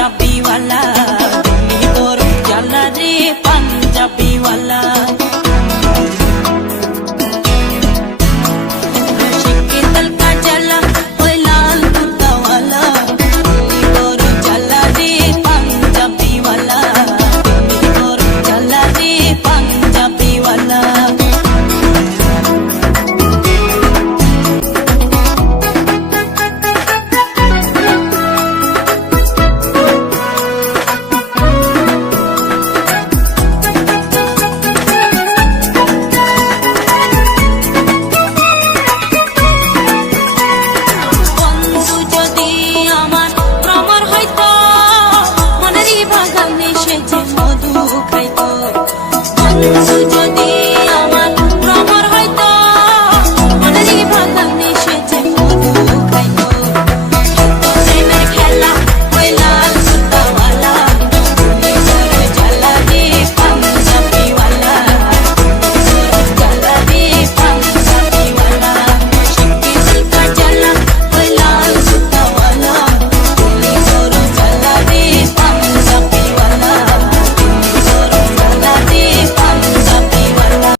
i'll jabbi wala